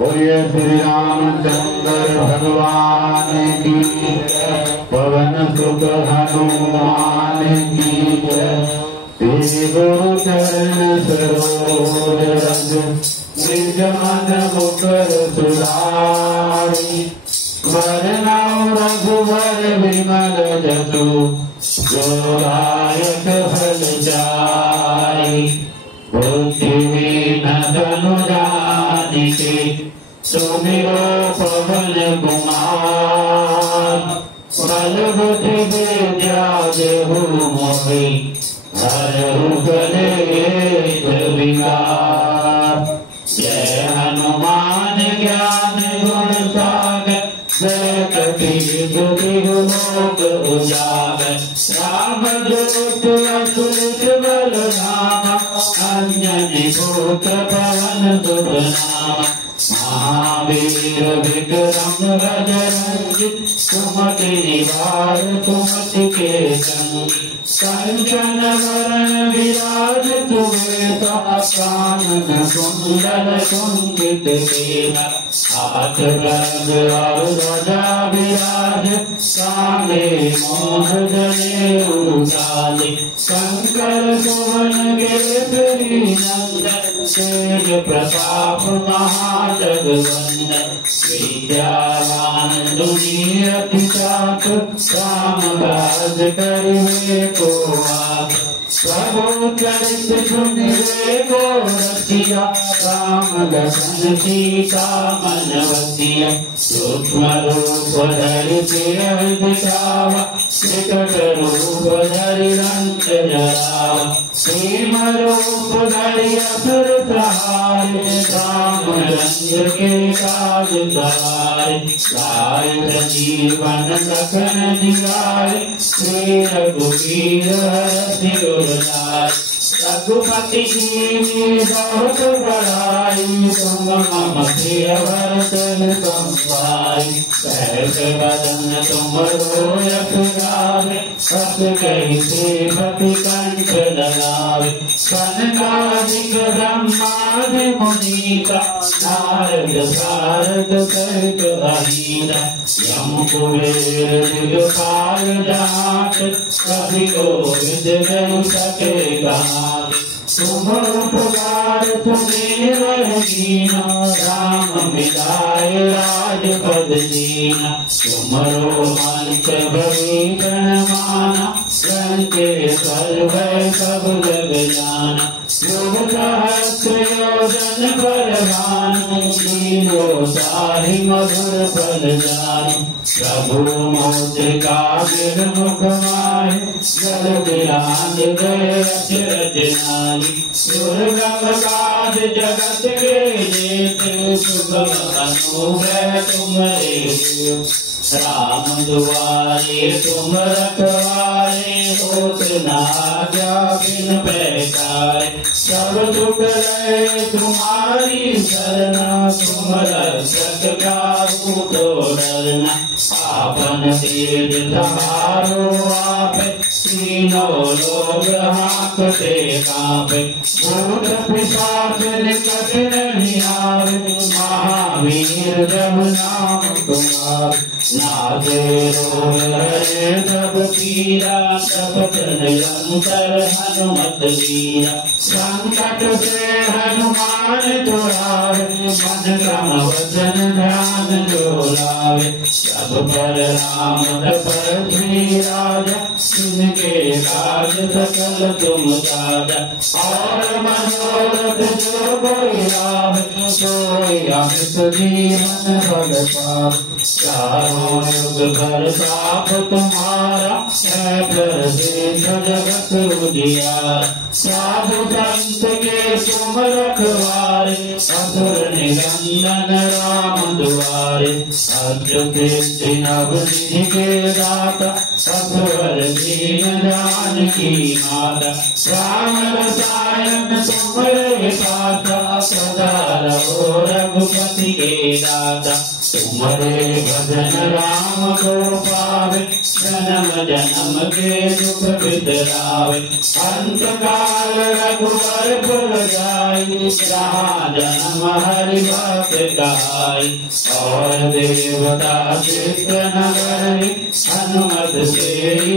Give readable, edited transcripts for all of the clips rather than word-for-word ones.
बोलिए श्री रामचंद्र भगवान की पवन सुत हनुमान की श्री गुरु चरण सरोज रज निज मन मुकर सुधारी वरनाम रघुवर विमल जसु जोदायक फल जाई बुद्धिहीन तनु जानिके सुमिरो पवन कुमार बल बुद्धि विद्या देहु मोहि हरहु कलेश विकार। जय हनुमान ज्ञान गुण सागर जय कपीस तिहु लोक उजागर राम दूत अतुलित बल धामा अंजनी पुत्र पवन सुत नामा महावीर विक्रम बजरंगी सुमति निवार सुमति के संगी कंचन वरण विराज सुवेता कानन कुंडल कुंडित केला हाथ गंग और ध्वजा विराज काले मोह जनेऊ डाले शंकर सुवन केसरी नंदन तेज प्रताप महाजगवंदन विद्यावान गुणी अति चातुर राम काज करिबे को आतुर प्रभु चरित सुनिबे को रसिया राम लखन सीता मन बसिया सूक्ष्म रूप धरि सिरहि दिखावा विकट रूप धरि लंक जरावा भीम रूप धरि असुर सहारे रामचंद्र के काज सवारे लाए संजीवन लखन जियाए श्री रघुवीर हरषि उर लाए रघुपति कीन्ही बहुत बड़ाई तुम मम प्रिय भरत सम भाई सहस बदन तुम यश गावे हस कहि श्रीपति कंठ लगावे सनकादिक ब्रह्मादि मुनीता नारद सारद सहित अहीरा यम कुबेर दिगपाल जात कवि कोविद गई सके गात तुम उपकार तुम्हें दीना राम मिलाए राजपद दीना तुमरो मंच भीषण माना संकेश्वर भय सब जग जाना युग सहस्र योजन पर भानु लीलो साहि मधुर फल जानु प्रभु मौद्रिका मुख माहि जल दिलांग गए अचरज नाहि दुर्गम काज जगत के जेते सुगम अनुग्रह तुम्हारे राम दुआरे तुम रखवारे होत न आज्ञा बिन पैसारे सब सुख रहे तुम्हारी शरणा तुम रक्षक काहू को डरना आपन तेज सहारो आप तीनों लोग हाँकते कांपे भूत पिशाच निकट नहीं आवे महावीर जब नाम तुम्हारा नाथे रोग हरे सब पीरा सब निरंतर हनुमत वीरा संकट से हनुमान छुड़ावे मन क्रम वचन ध्यान जो लावे सब पर राम पर श्री राजा जिनके राज सकल तुम साजा और मनोरथ जो कोई लावे सोई अमित जीवन फल पावे चारों युग भर साप तुम्हारा है प्रसिद्ध जगत उजियारा साधु संत के तुम रखवारे असुर निरंजन राम दुआरे अच्युत सिद्धि नवनिधि के दाता असवर दीन जानकी माता राम रसायन तुम रे पाता सदा रहो रघुपति रति के दाता तुम्हारे भजन राम को पावे जन्म जन्म के दुख बिसरावे अंत काल रघुवर पुर जाई जहाँ जन्म हरि भक्त कहाई और देवता चित्त नगर हनुमत से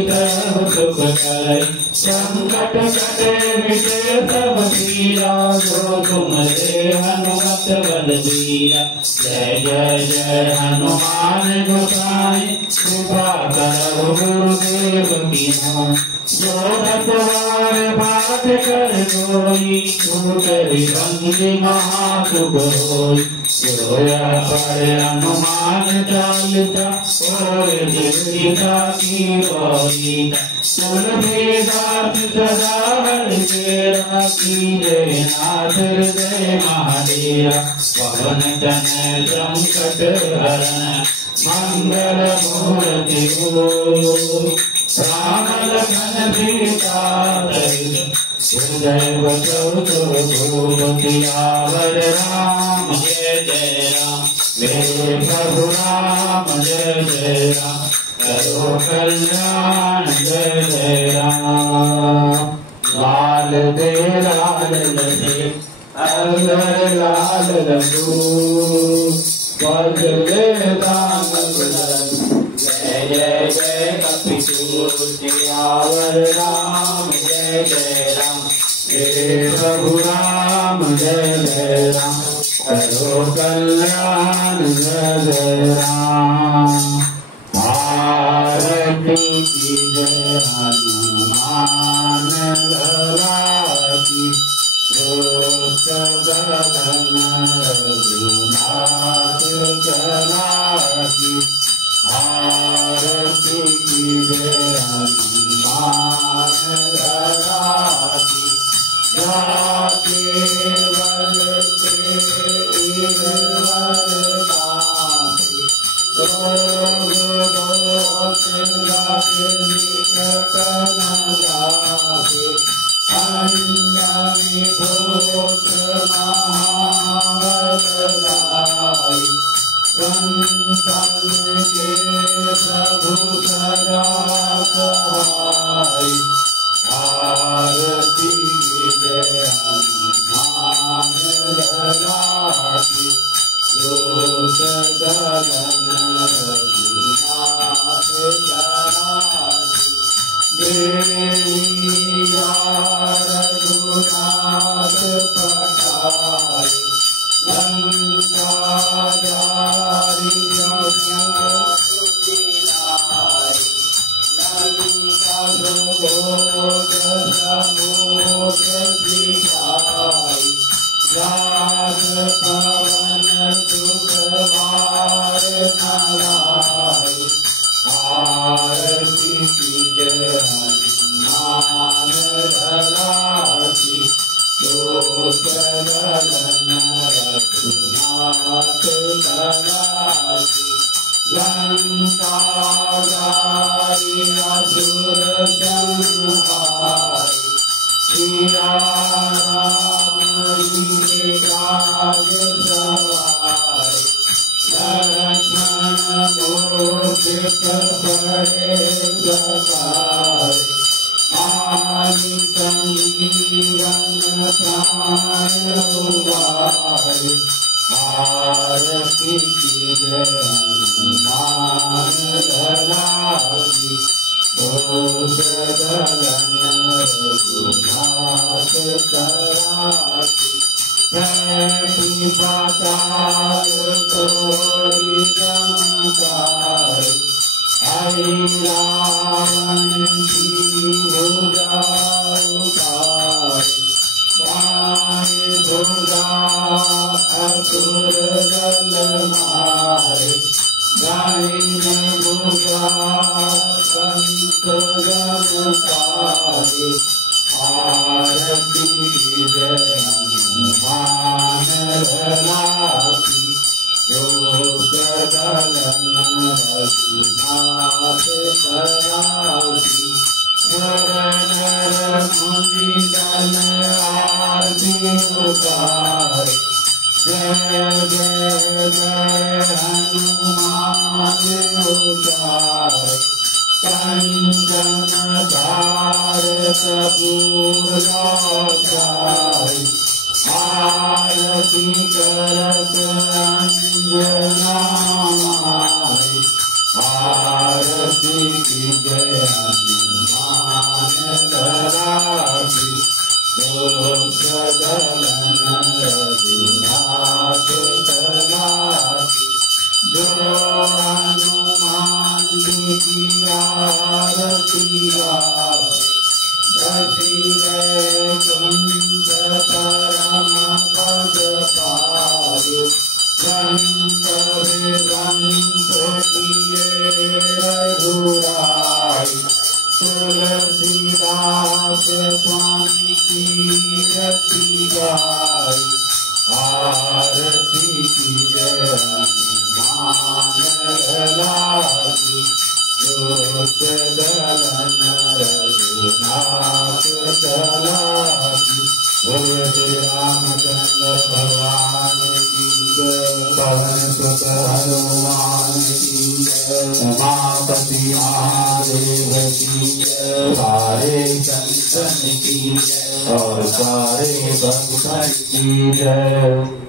सब सुख करे संकट कटे मिटे सब पीरा जो तुमसे हनुमत बलबीरा जय जय जय हनुमान गोसाई कृपा करो गुरुदेव की नाम जो भगवान बात कर कोई तुम करी बंदी महासुख होई रोया पड़े हनुमान चालीसा और जीविका की गीता तुलसीदास सदा हरि तेरा कीजे नाथ हृदय महादेवा पवन तनय संकट हरण मंगल मूर्ति राम लखन सीता हृदय बसव भूपति आवर राम जय जय राम मेरे प्रभु राम जय जय राम करो कल्याण जय जय राम लाल दे लाल लगे अगर लाल लगू बजले दान जय जय जय कपिसूर सियावर राम जय जय राम हे प्रभु राम जय जय राम करो कल्याण जय जय राम आरती की जय हनुमान लाला की सदन रघुनाथ चला की आरती की जय हनुमान लाला की जाके बल के प्रभु सदा कहाई आरती जय हनुमान लाला की जो सदन रघुनाथ चला रघुनाथ पठाई लंका जारी लंका सबोध समुद्र दिखाई राज पवन सुख वार नलाई आरती की जय हनुमान लाला की जो सदन रघुनाथ चला लंका जारी असुर संहारी सिया राम जी काज सवारी लक्ष्मण मूर्छित पड़े सवारी आदि संजीवन प्राण उबारी आरती की जय हनुमान लाला की सदन रघुनाथ कराती छठी पाताल तोरी जमकारी हरि रावण की भुजा उतारी बाहि भुजा असुर दल मारे दाहिने भुजा शंख जनकारी आरती जय हनुमान लाला की जो सदन रघुनाथ कराती नर मुनि जन आदि उतारे जय जय जय हनुमान उचारे कंचन धारक पूजाचारि आरती करत अंजनामारि आरती की जय हनुमान करारी दोषदलन रघुनाथ करारी जो हनुमान की आरती कुंज परम पद पायो शंकर किए रघुराई तुलसीदास स्वामी की रति गाई आरती की जय हनुमान लागी दोषदलन रघुनाथ चलागी बोल श्री रामचंद्र भगवान की जय पवन सुत हनुमान की जय उमापति महादेव की जय सारे संतन की जय और सारे भक्तन की जय।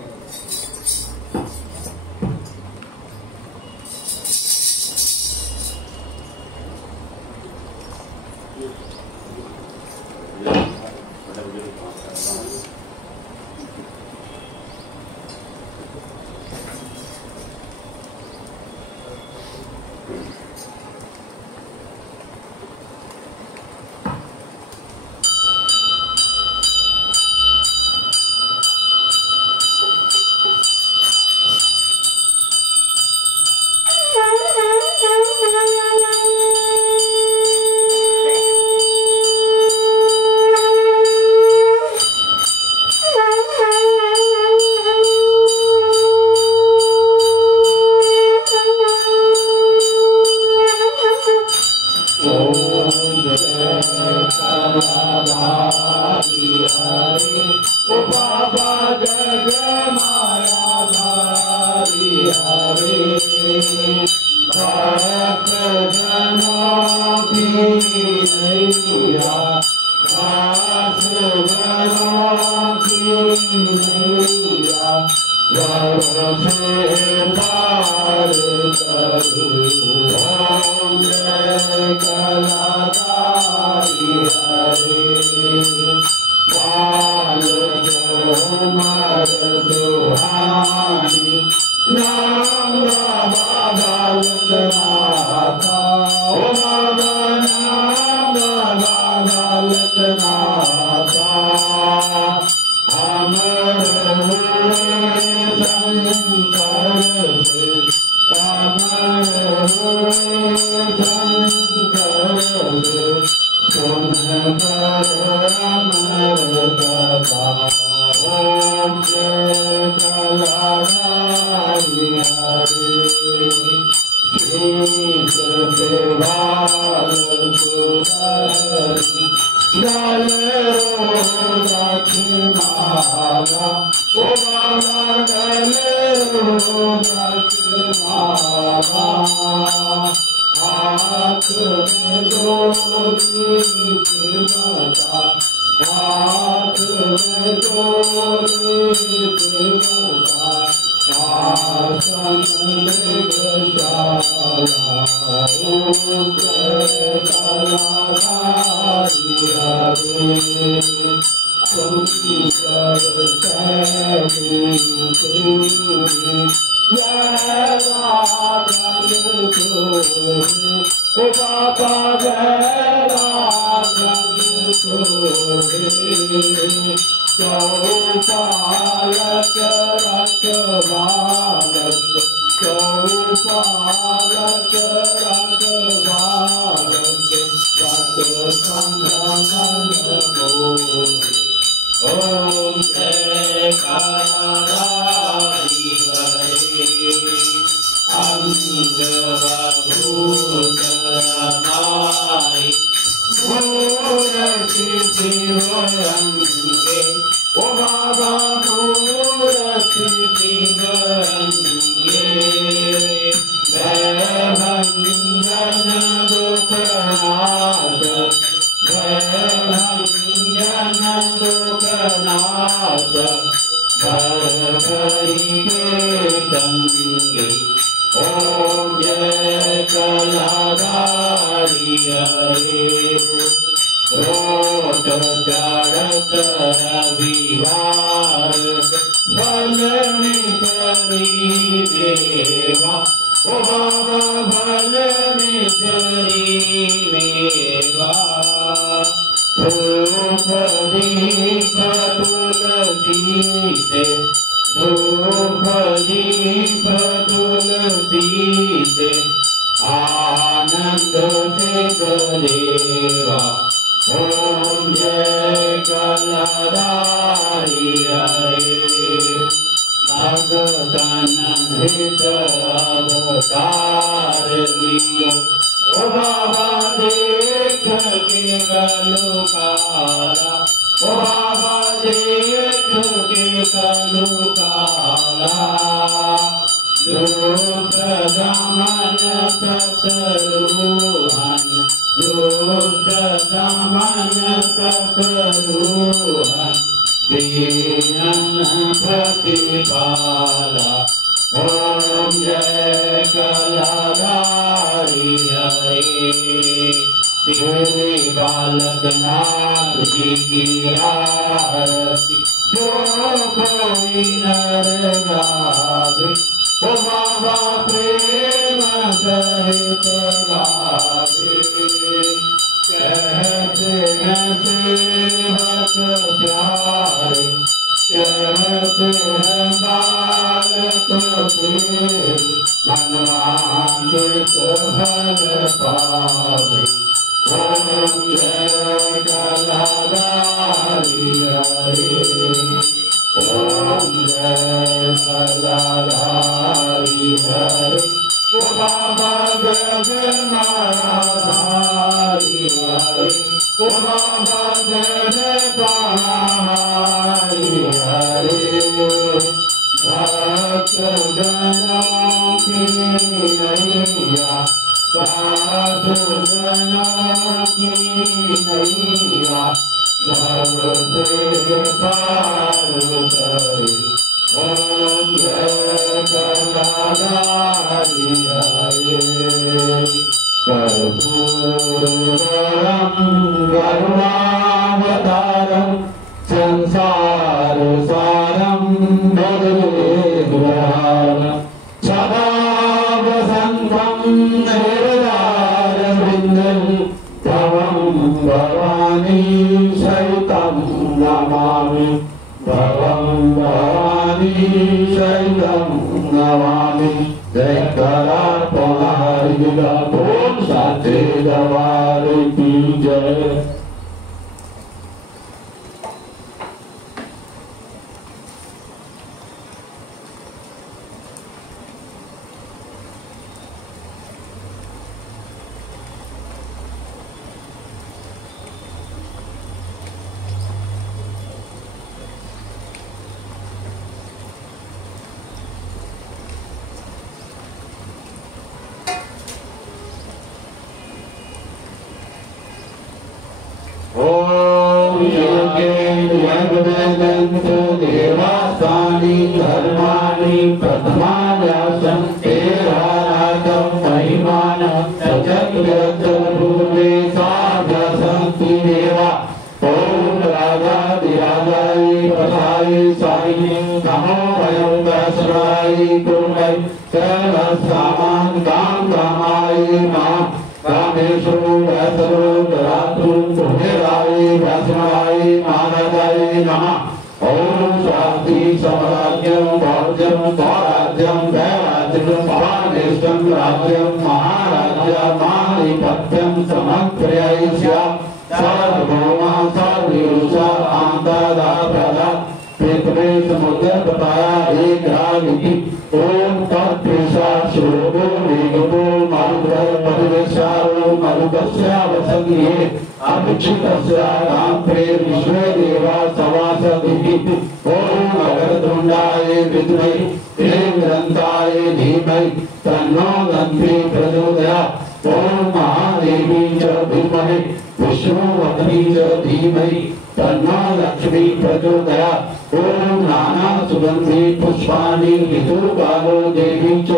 विद्महे देवदन्ताय धीमहि तन्नो दन्ती प्रचोदयात्। ओम महादेवी च विद्महे विष्णुपत्नी च धीमहि तन्नो लक्ष्मी प्रचोदयात्। ओम नाना सुगंधि पुष्पाणि ऋतुकालो देवी च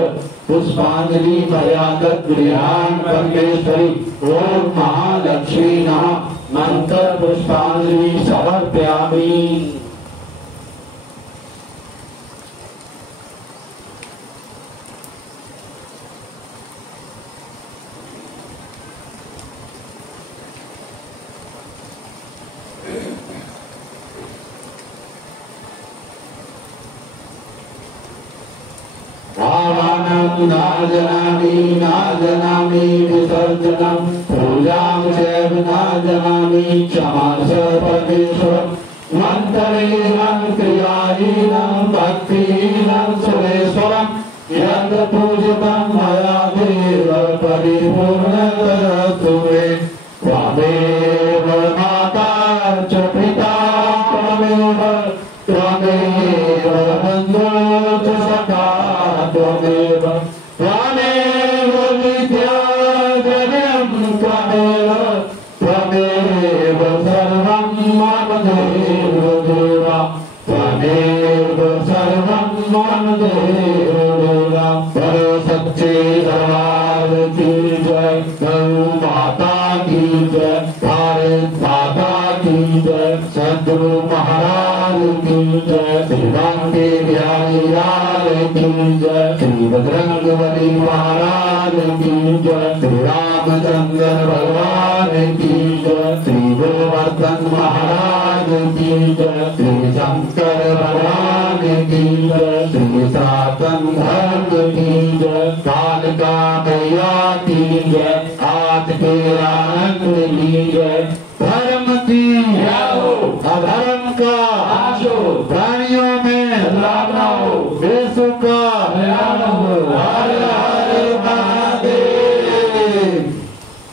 पुष्पांजलि मयादत् गृहाण परमेश्वरी। ओम महालक्ष्मी नमः मंत्र पुष्पांजलि समर्पयामि। नाजनामि विसर्जनं पूजां चैव नाजनामि क्षमांश परमेश्वर। मन्त्रेण क्रियाहीनं भक्तिहीनं सुरेश्वरं यत्र पूजितं मया देव परिपूर्णतरस्तु मे। त्वमेव माता च पिता त्वमेव त्वमेव बन्धुः च सखा त्वमेव त्वमेव विद्या द्रव्यं त्वमेव त्वमेव सर्वं मम देव देवा त्वमेव सर्वं मम देव देवा। करो सच्चे दरबार की जय, गौ माता की जय, भारत माता की जय, सद्गुरु महाराज की जय, श्री राम के बिहारी लाल की जय, श्री बजरंगबली महाराज की जय, श्री रामचंद्र भगवान की जय, श्री गोवर्धन महाराज की जय, श्री शंकर भगवान की जय, श्री सनातन धर्म की जय, कालिका मैया की जय, आज के आनंद की जय। धर्म की अधर्म का प्राणियों में लाना हो, देशों का कल्याण हो। हर हर महादेव।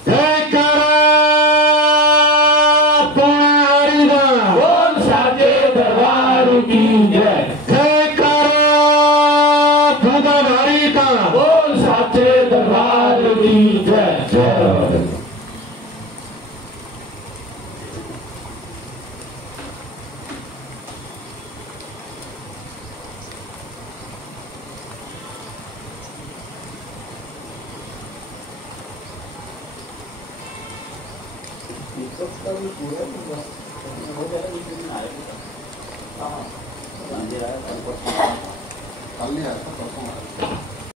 जय करो पुण्यारीदा बोल साचे दरबार की जय। जय करो भूदाधारी का बोल साचे दरबार की जय। जय कल नहीं आया था, परसों आया था।